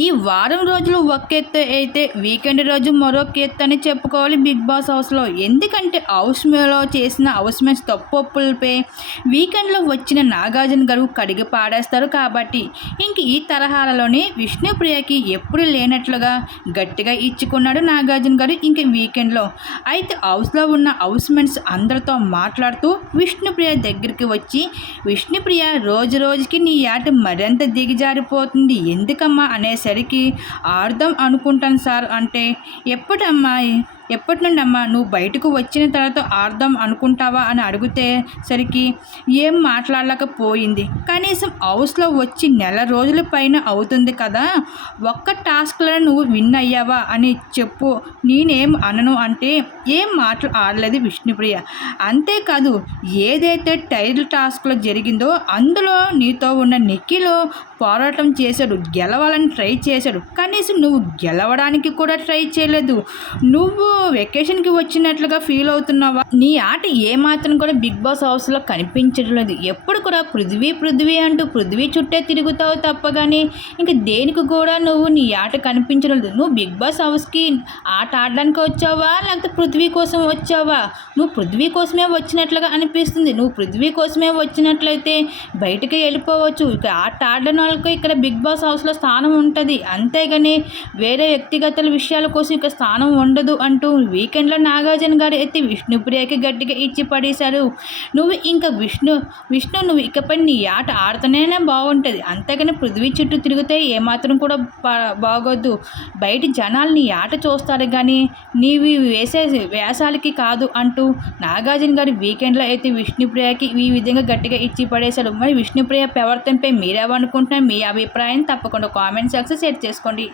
ఈ వారం రోజులు ఒక ఎత్తు అయితే వీకెండ్ రోజు మరొక ఎత్తు అని చెప్పుకోవాలి బిగ్ బాస్ హౌస్లో. ఎందుకంటే హౌస్ మేలో చేసిన హౌస్ మేట్స్ తప్పొప్పులపై వీకెండ్లో వచ్చిన నాగార్జున గారు కడిగి పాడేస్తారు కాబట్టి ఇంక ఈ తరహాలలోనే విష్ణుప్రియకి ఎప్పుడు లేనట్లుగా గట్టిగా ఇచ్చుకున్నాడు నాగార్జున గారు ఇంక వీకెండ్లో. అయితే హౌస్లో ఉన్న హౌస్మెంట్స్ అందరితో మాట్లాడుతూ విష్ణుప్రియ దగ్గరికి వచ్చి విష్ణుప్రియ రోజు రోజుకి నీ ఆట మరింత దిగజారిపోతుంది. ఎందుకమ్మా? అనేసి అనేసరికి ఆడదాం అనుకుంటాను సార్. అంటే ఎప్పుడమ్మాయి? ఎప్పటి నుండి అమ్మా నువ్వు బయటకు వచ్చిన తర్వాత ఆడదాం అనుకుంటావా అని అడిగితే సరికి ఏం మాట్లాడలేకపోయింది. కనీసం హౌస్లో వచ్చి నెల రోజుల పైన అవుతుంది కదా ఒక్క టాస్క్లో నువ్వు విన్ అయ్యావా అని చెప్పు. నేనేం అనను అంటే ఏం మాటలు ఆడలేదు విష్ణుప్రియ. అంతేకాదు ఏదైతే టైటిల్ టాస్క్లో జరిగిందో అందులో నీతో ఉన్న నిక్కిలో పోరాటం చేశాడు గెలవాలని ట్రై చేశాడు. కనీసం నువ్వు గెలవడానికి కూడా ట్రై చేయలేదు. నువ్వు వెకేషన్కి వచ్చినట్లుగా ఫీల్ అవుతున్నావా? నీ ఆట ఏమాత్రం కూడా బిగ్ బాస్ హౌస్లో కనిపించడం లేదు. ఎప్పుడు కూడా పృథ్వీ పృథ్వీ అంటూ పృథ్వీ చుట్టే తిరుగుతావు తప్ప కానీ ఇంకా దేనికి కూడా నువ్వు నీ ఆట కనిపించడం లేదు. నువ్వు బిగ్ బాస్ హౌస్కి ఆట ఆడడానికి వచ్చావా? లేకపోతే పృథ్వీ కోసం వచ్చావా? నువ్వు పృథ్వీ కోసమే వచ్చినట్లుగా అనిపిస్తుంది. నువ్వు పృథ్వీ కోసమే వచ్చినట్లయితే బయటికి వెళ్ళిపోవచ్చు. ఇక ఆట ఆడని వాళ్ళకి ఇక్కడ బిగ్ బాస్ హౌస్లో స్థానం ఉంటుంది. అంతేగాని వేరే వ్యక్తిగత విషయాల కోసం ఇక్కడ స్థానం ఉండదు అంటూ వీకెండ్లో నాగార్జున గారు ఎత్తి విష్ణుప్రియకి గట్టిగా ఇచ్చి పడేశారు. నువ్వు ఇంకా విష్ణు విష్ణు నువ్వు ఇకపై నీ ఆట ఆడుతూనే బాగుంటుంది అంతేగాని పృథ్వీ చుట్టూ తిరిగితే ఏమాత్రం కూడా బాగోద్దు బయట జనాలు నీ ఆట చూస్తారు కానీ నీవి వేసే వేసాలకి కాదు అంటూ నాగార్జున గారు వీకెండ్లో అయితే విష్ణుప్రియకి ఈ విధంగా గట్టిగా ఇచ్చి పడేశారు. మరి విష్ణుప్రియ ప్రవర్తనపై మీరేమనుకుంటున్నారు? మీ అభిప్రాయం తప్పకుండా కామెంట్ సెక్షన్ షేర్ చేసుకోండి.